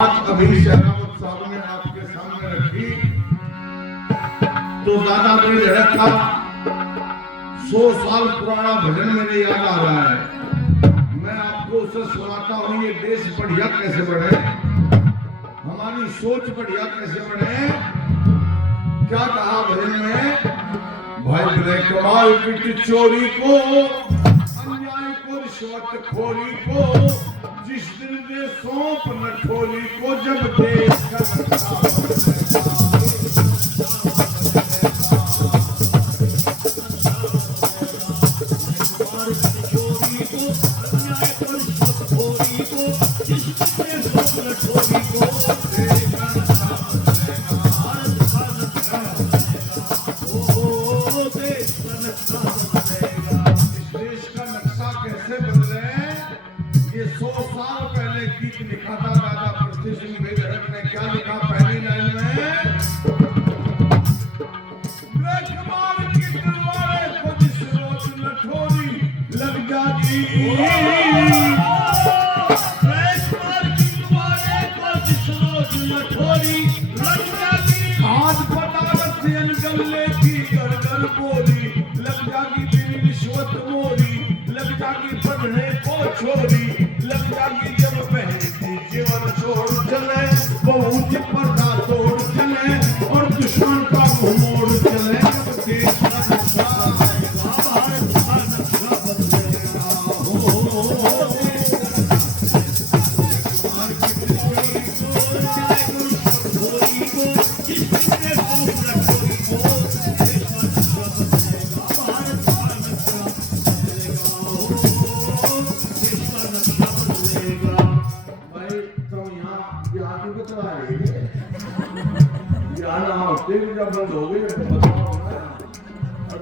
अभी शरावत साहब ने आपके सामने रखी तो दादा मेरी धड़क का 100 साल पुराना भजन मेरे याद आ रहा है। मैं आपको उसे सुनाता हूँ। ये देश बढ़िया कैसे बढ़े, हमारी सोच बढ़िया कैसे बढ़े। क्या कहा भजन में, भाई बड़े कमाल की चोरी को, अन्याय को, रिश्वत खोरी को, जिस दिन दे सौंप न ठोली को, जब देश का लिखा था दादा पृथ्वी सिंह बेधड़क ने। क्या लिखा पहली लाइन में, ब्लैक मार्केट वाले को जिस रोज लठोरी लग जाती, ब्लैक मार्केट वाले को जिस रोज लठोरी लग जाती, आज पटारत से गले की गड़गड़ बोली लग जाती, तेरी रिश्वत मोरी लग जाती, पढ़ने को छोरी लग जाती, जब जीवन छोड़ चले, बहुत पर्दा तोड़ चले और दुश्मन का मोड़ चले। देश का नक्शा भारत का नक्शा बदलेगा, जब बंद हो गई और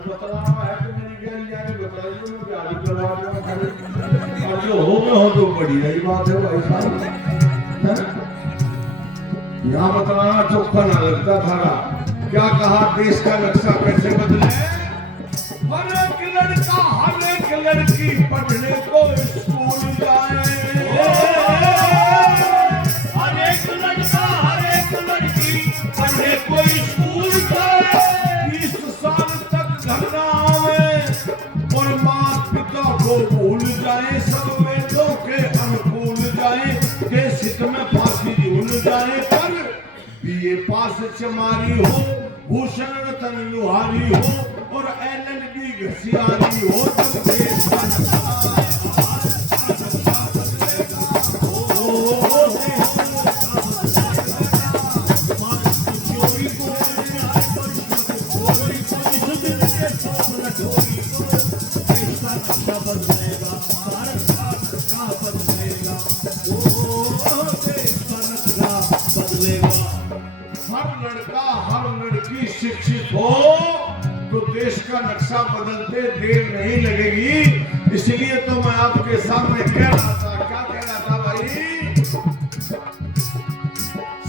बतलाना है कि मेरी गैल जाने बताइए, मैं ब्याज करवा दूंगा। और जो हो गया हो तो बड़ी यही बात है भाई साहब। यहाँ बतलाना चौखा ना लगता था। क्या कहा, देश का नक्शा कैसे बदले, हर एक लड़का हर एक लड़की पढ़ने को स्कूल जाए, हर एक लड़का हर एक लड़की पढ़ने को स्कूल जाए, 20 साल तक घर ना आवे और माता पिता को भूल जाए, सब वेदों के अनुकूल जाए, देश हित में फांसी झूल जाए, पर बीए पास चमारी हो, भूषण रतन लुहारी हो और एलएलबी घसियारी हो, तब देश का शिक्षित हो तो देश का नक्शा बदलते देर नहीं लगेगी। इसलिए तो मैं आपके सामने कह रहा था। क्या कह रहा था भाई,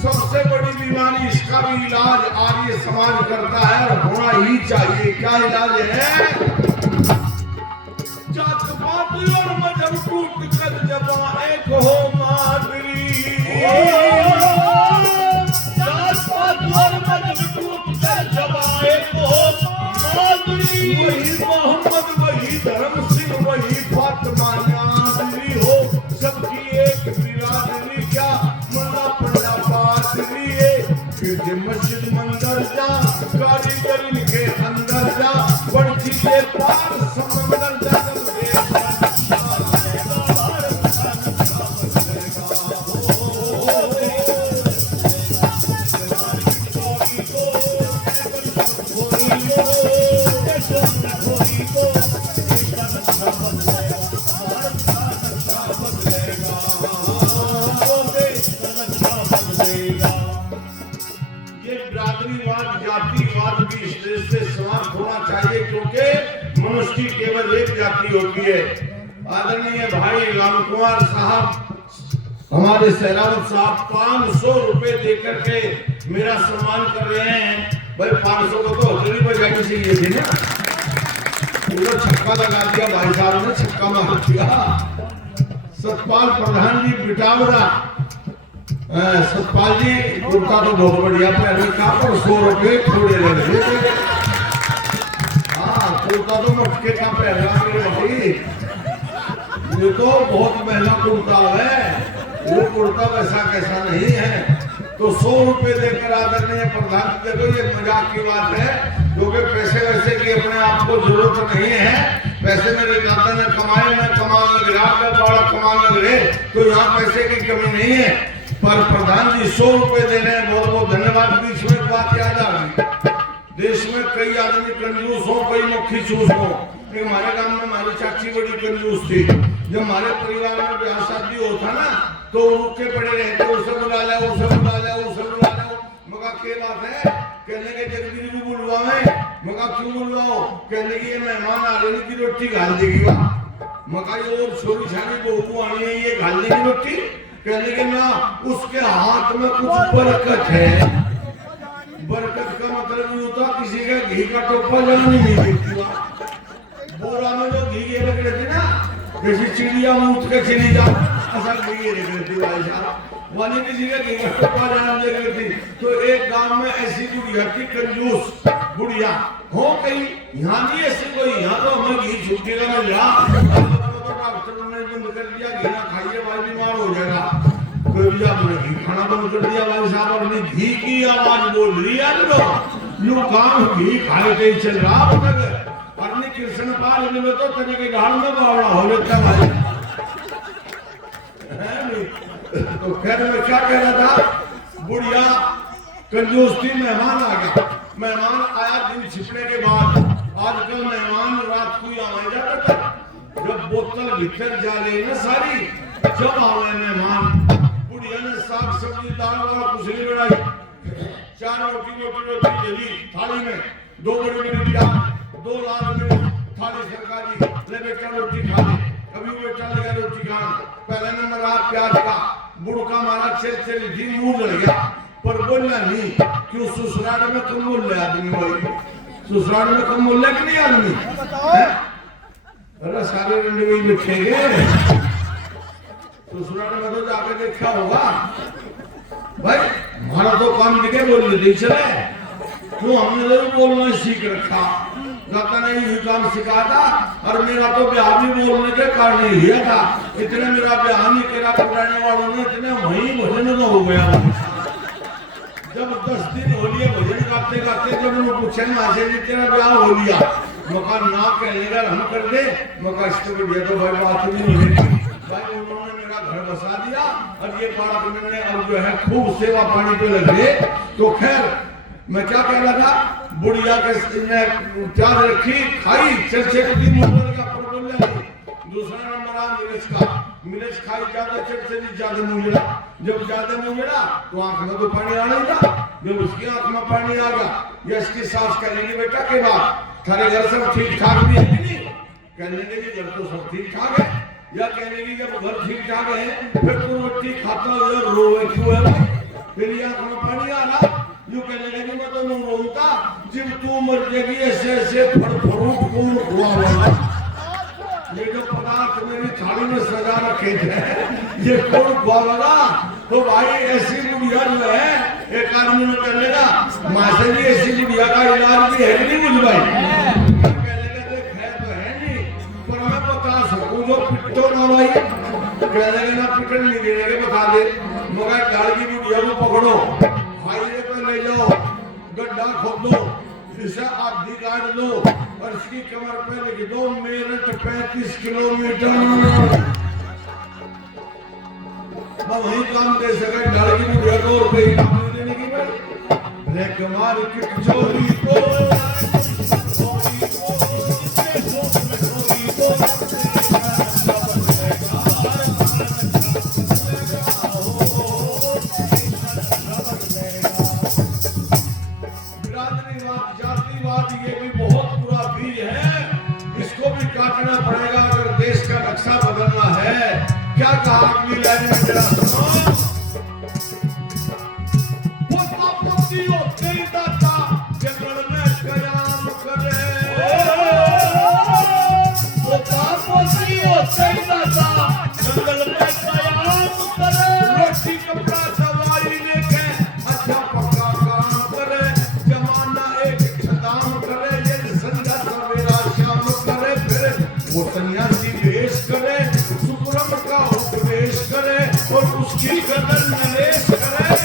सबसे बड़ी बीमारी, इसका भी इलाज आर्य समाज करता है और होना ही चाहिए। क्या इलाज है, जात पात और मजहब टूट कर जब एक हो मादरी, वही मोहम्मद वही धर्म सिंह वही फातिमा नाज़री हो, सबकी एक बिरादरी, क्या मुल्ला पंडा बादरी है, फिर मस्जिद मंदिर जा, कारीगर इनके अंदर जा, बड़ी चीजें पार समंदर जा, जातिवाद भी इस देश से समाप्त होना चाहिए, क्योंकि मनुष्य की केवल एक जाति होती है। आदरणीय भाई राम कुमार साहब, हमारे सहरावत साहब 500 रुपए देकर के मेरा सम्मान कर रहे हैं। भाई 500 को तो हथेली पर जाके चाहिए थी ना, पूरा छक्का लगा दिया भाई साहब ने, छक्का मार दिया। सतपाल प्रधान जी बिटावरा सतपाल जी कुर्ता तो बहुत बढ़िया पहन रखा पर 100 रुपए थोड़े ले रहे। हाँ कुर्ता तो मटके का पहन रहा मेरे भाई, ये तो बहुत महंगा कुर्ता है, वो कुर्ता वैसा कैसा नहीं है। तो 100 रुपए देकर आदरणीय प्रधान, देखो ये मजाक की बात है क्योंकि पैसे वैसे की अपने आप को जरूरत नहीं है। पैसे मेरे दादा ने कमाए, मैं कमाने लग रहा, मैं बड़ा कमाने लग रहे, तो यहाँ पैसे की कमी नहीं है। पर प्रधान जी 100 रुपए दे रहे हैं, बहुत बहुत धन्यवाद। बीच में एक बात याद आ गई, देश में कई आदमी कंजूस हो, कई मक्खी चूस हो। हमारे गांव में हमारी चाची बड़ी कंजूस थी। जब हमारे परिवार में ब्याह शादी होता ना तो रुके पड़े रहते, उसे बुला ले, उसे बुला ले, उसे बुला ले। मगर क्या बात है, कहने के जगदीश को बुलवावे, मगर क्यों बुलवाओ, कहने की ये मेहमान आ रहे की रोटी घाल देगी वाह, मगर ये और छोरी छानी बहू आनी है, ये घाल देगी रोटी, कहने के ना उसके हाथ में कुछ बरकत है। बरकत का मतलब ये होता किसी का घी का टोपा जला नहीं मिलती, बोरा में जो घी ये रख लेती ना, जैसे चिड़िया मूत के चली जा, असल घी ये रख लेती भाई साहब, वाली किसी का घी का टोपा जला नहीं लेती। तो एक गांव में ऐसी बुढ़िया थी, कंजूस बुढ़िया हो कहीं, यहाँ नहीं ऐसी कोई, यहाँ तो हमें घी छूटेगा ना, डॉक्टर ने बंद कर दिया, घी ना खाइए भाई बीमार हो जाएगा। कोई भी आपने घी खाना बंद कर दिया भाई साहब, अपनी घी की आवाज बोल रही है लो काम घी खाए थे चल रहा तक अपने कृष्ण पाल में तो तेरे के गाड़ में बावड़ा हो लेता भाई है। तो खैर मैं क्या कह रहा था, बुढ़िया कंजूस थी, मेहमान आ गया, मेहमान आया दिन छिपने के बाद। आजकल मेहमान रात को आने जाता था, जब बोतल भीतर जा ले ना सारी, जब आवे मेहमान, बुढ़िया ने साग सब्जी दाल वाला कुछ नहीं बनाई, 4 रोटी जली थाली में, 2 बड़ी बड़ी प्याज, 2 लाल मिर्च, थाली सरकारी, ले बेटा रोटी खा ले, अभी बेटा लगा रोटी खाना। पहले नंबर आप प्याज का, बुढ़का मारा चल जी मुंह जल गया, पर बोलना नहीं क्यों, ससुराल में कम बोल रहे आदमी, वही ससुराल में कम बोल रहे कि नहीं आदमी, अरे सारे रंडे वही बैठेंगे, ससुराल में तो जाके देखा होगा भाई, हमारा तो काम दिखे बोल रहे चले, क्यों हमने तो बोलना सीख रखा, दादा ने यही काम सिखा था। और मेरा तो ब्याह भी बोलने के कारण ही हुआ था, इतने मेरा ब्याह नहीं करा, पुराने वालों ने इतने वही भजन का हो गया। जब 10 दिन हो लिए भजन गाते गाते, जब उन्होंने पूछे माशे जी तेरा ब्याह हो लिया, मका ना कहने का हम कर दे, मका इसको बढ़िया तो भाई बात नहीं हुई भाई, उन्होंने मेरा घर बसा दिया और ये 12 दिन में अब जो है खूब सेवा पानी पे लगे। तो खैर मैं क्या कह रहा था, बुढ़िया के प्याज रखी खाई, चल का दूसरा नंबर आ मिर्च खाई, ज्यादा चल ज्यादा मुंगेरा, जब ज्यादा मुंगेरा तो आंख में तो पानी आ नहीं था, जब उसकी आंख में पानी आ गया, या इसकी सास कहेगी बेटा के बाद थारे घर सब ठीक ठाक भी है कि नहीं, कहने लगी घर तो सब ठीक ठाक है, या कहने की जब घर ठीक ठाक है फिर तू रोटी खाता हो रोए क्यों है, फिर आंख में पानी आ रहा, यूं कहने लगी मैं तो नहीं रोता, जब तू मर जाएगी ऐसे ऐसे फड़फड़ूट कौन हुआ होगा, ये जो पदार्थ मेरी थाली में सजा रखे थे ये कौन खुआगा। तो भाई ऐसी बुढ़िया जो है, एक आदमी ने कह लेगा माशे जी ऐसी बुढ़िया का इलाज भी है नहीं मुझ भाई, कहने का देख है तो है नहीं, पर मैं बता सकूं जो पिट्टो ना भाई, कहने का ना पिटन नहीं देने के बता दे, मगर गाड़ी की बुढ़िया को पकड़ो, हाईवे पे ले जाओ, गड्ढा खोदो, इसे आधी काट दो और इसकी कमर पे लिख दो मेरठ 35 किलोमीटर, मैं वही काम दे सका, गाड़ी की बुढ़िया को और कहीं काम नहीं देने की भाई, ब्लैक मार्केट चोरी को पड़ेगा अगर देश का नक्शा बदलना है। क्या कहा अगली लाइन में जरा सुनो, पोता पोती होते ही दाता जंगल में कयाम करे, पोता पोती होते ही दाता जंगल में कयाम करे, रोटी कपड़ा उसकी कदर नरेश करे।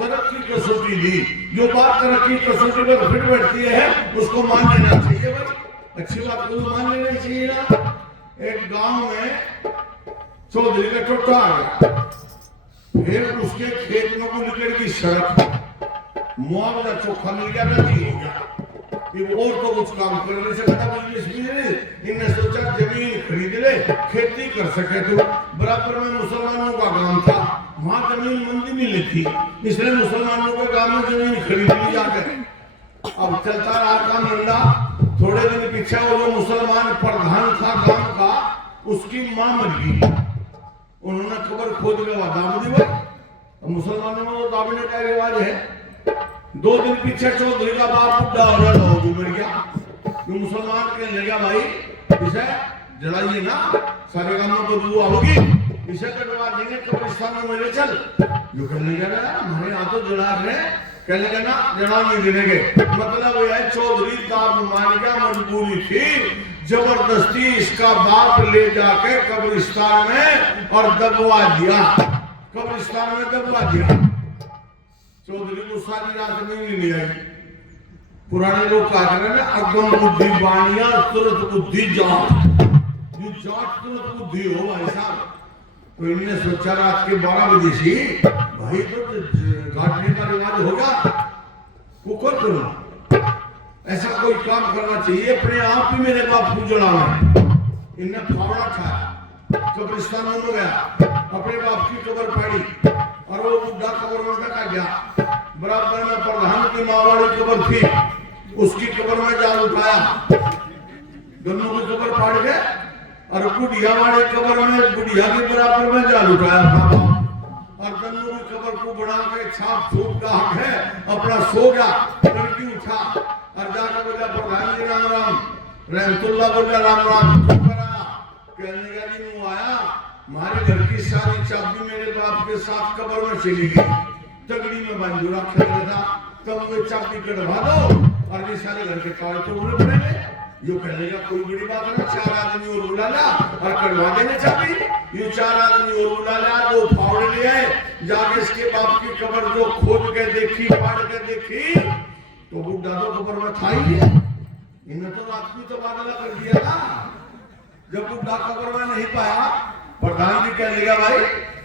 तरक्की कसौटी दी, जो बात तरक्की कसौटी पर फिट बैठती है उसको मान लेना चाहिए भाई, अच्छी बात को मान लेना चाहिए ना। एक गांव में चौधरी का टोटा आ गया, फिर उसके खेत में को निकल की सड़क, मुआवजा चोखा मिल गया, राजी हो गया कि और तो कुछ काम कर नहीं सकता, इनने सोचा जमीन खरीद ले, खेती कर सके। तो बराबर में मुसलमानों का गांव था, वहां जमीन मंदी मिली थी, इसलिए मुसलमानों के गांव में जमीन खरीद ली जाकर। अब चलता रहा काम धंधा, थोड़े दिन पीछे वो जो मुसलमान प्रधान था गांव का, उसकी मां मर गई। उन्होंने खबर खोद के दाम दी भाई, मुसलमानों में दामने का रिवाज है। 2 दिन पीछे चौधरी का बाप बुढ़ा हो रहा था, मर गया। तो मुसलमान कहने लगा भाई इसे जलाइए ना, सारे गांव में बदबू होगी, इसे कटवा देंगे, कब्रिस्तान में ले चल। जो कहने लगा हमारे यहाँ तो जला रहे, कहने लगा ना जला नहीं देंगे। मतलब यह चौधरी दाब मान गया, मजबूरी थी, जबरदस्ती इसका बाप ले जाके कब्रिस्तान में और दबवा दिया, कब्रिस्तान में दबवा दिया। चौधरी को सारी रात नींद नहीं आई। पुराने लोग कहा करते हैं ना, अगम बुद्धि बानिया तुरंत बुद्धि जाट, ये जाट तुरंत बुद्धि हो भाई साहब। तो इनने सोचा रात के 12 बजे से भाई तो काटने का रिवाज होगा, वो कर करो, ऐसा कोई काम करना चाहिए, अपने आप ही मेरे बाप को जलाना। इनने फावड़ा खाया, कब्रिस्तान में गया, अपने बाप की कब्र फाड़ी और वो बुढ़ा कब्र में रखा गया। बराबर में प्रधान की माँ वाली कब्र थी, उसकी कब्र में जाल उठाया, दोनों की कब्र फाड़ के, और बुढ़िया वाले कब्र में बुढ़िया के बराबर में जाल उठाया था, और दोनों की कब्र को बना के छाप छूप का हक है, अपना सो गया। लड़की उठा और जाकर बोला प्रधान जी राम राम, रहमतुल्लाह बोला राम राम, कहने लगा जी मैं आया, हमारे घर की सारी चाबी मेरे बाप के साथ कब्र में चली गई, तगड़ी में बंजूरा खेल था, तब वे चाबी कटवा दो और ये सारे घर के ताले तोड़ने पड़ेंगे। यो कहने लगा कोई बड़ी बात नहीं, 4 आदमी और बुला ला और कटवा देंगे चाबी। ये 4 आदमी और बुला ला, 2 फावड़े ले आए, जाके इसके बाप की कब्र जो खोद के देखी, फाड़ के देखी, तो बुढ़ा तो कब्र में था ही है। इन्हें तो रात को तबादला कर दिया था। जब बुढ़ा कब्र में नहीं पाया, प्रधान जी कहने लगा भाई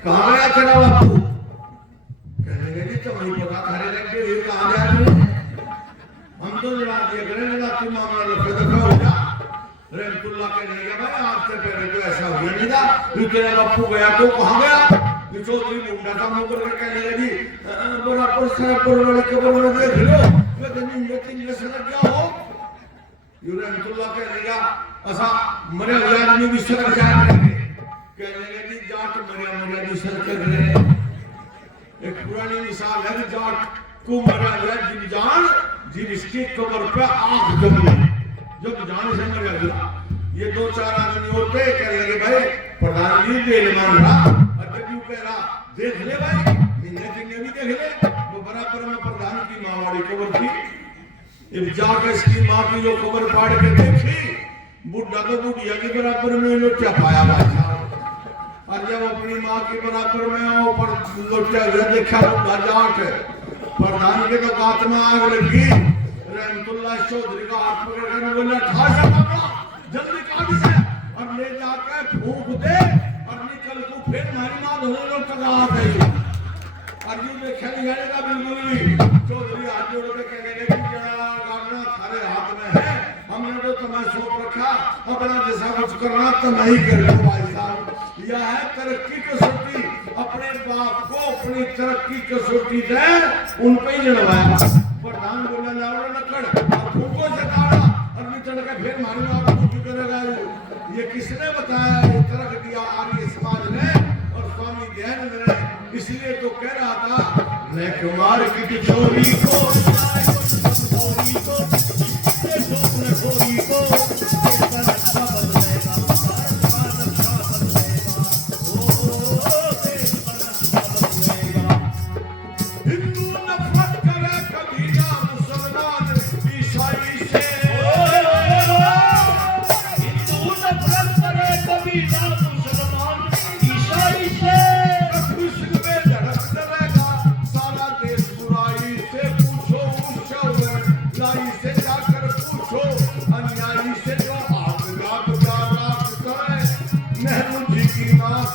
कहाँ गया तेरा बापू? कहने लगा जी तो वही पता थारे लग गए, ये कहाँ गया? हम तो जला दिया करें, रात मामला लफे दफा हो गया। रहमतुल्लाह कहने लगा भाई आपसे पहले तो ऐसा हुआ नहीं था, ये तेरा बापू गया तो कहाँ गया? चौधरी मुंडा था मुकर के कहने लगा जी बराबर सरापुर वाले कब्र में देख लो, मैं जमीन से लग गया हो। रहमतुल्लाह कहने लगा ऐसा मरे हुए आदमी भी सर जाया करेंगे, कहने लगे जी जाट मरिया भी सर कर रहे। एक पुरानी मिसाल है, जाट को मरा गया जिन जान जिसकी कब्र पे आंख जम गई, जब जान से मर गया। ये 2-4 आदमी होते कहने लगे भाई प्रधान जी जेल मान रहा, अध्यक्ष कह रहा देख ले भाई, महीने भी देख ले। तो बराबर में प्रधान की माँ वाली कब्र थी, जाकर इसकी माँ की जो कब्र फाड़ के देखी, बुढ़ा तो बुढ़िया के बराबर में लोटा पाया भाई साहब। और जब अपनी माँ के बराबर में ऊपर लोटा गया, देखा बुढ़ा जाट, प्रधान के तो बात में आग लगी। रहमतुल्लाह चौधरी का हाथ पकड़ कर बोला ठा सा बाबा जल्दी काट से और ले जाकर फूंक दे और निकल को फिर हमारी माँ धोने लोग टका आ गई। और जी में खेल जाएगा बिल्कुल भी। चौधरी हाथ जोड़ के कहने लगे कि जरा गाना थारे हाथ में है, हमने तो तुम्हें सौंप रखा, अपना जैसा कुछ करना तुम ही कर लो भाई साहब। यह है तरक्की कसौटी, अपने बाप को अपनी तरक्की कसौटी दे उन पे ही लड़वाया। प्रधान बोला लाओ लकड़ और फूको से काटा और निचड़ के फिर मारी बाप को करेगा। ये किसने बताया? ये तरक दिया आर्य समाज ने और स्वामी दयानंद ने। इसलिए तो कह रहा था मैं कुमार की किशोरी को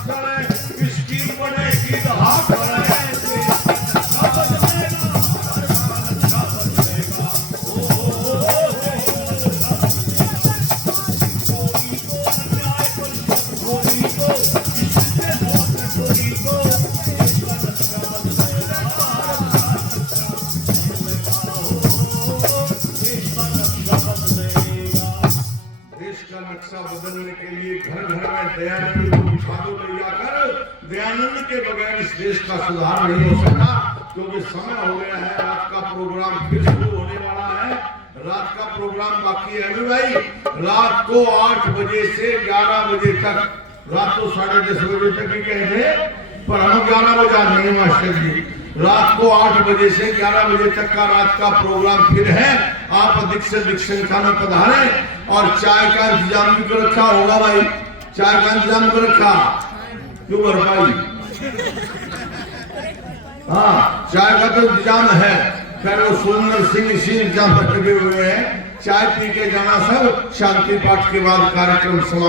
करे इसकी बनेगी धाक नक्शा बदलने के लिए घर घर में दयानंद को बिठा दो ले जाकर। दयानंद के बगैर इस देश का सुधार नहीं हो सकता, क्योंकि समय हो गया है, रात का प्रोग्राम फिर शुरू होने वाला है। रात का प्रोग्राम बाकी है अभी भाई, रात को 8 बजे से 11 बजे तक, रात को 10:30 बजे तक ही कहे थे, पर हम 11 बजा नहीं मास्टर जी। रात को 8 बजे से 11 बजे तक का रात का प्रोग्राम फिर है। आप अधिक से अधिक संख्या में पधारें, और चाय का इंतजाम भी कर रखा होगा भाई, चाय का इंतजाम कर रखा क्यों कर भाई? हाँ, चाय का तो इंतजाम है, फिर वो सुंदर सिंह इसी इंतजाम पर लगे हुए हैं। चाय पी के जाना सब, शांति पाठ के बाद कार्यक्रम समाप्त।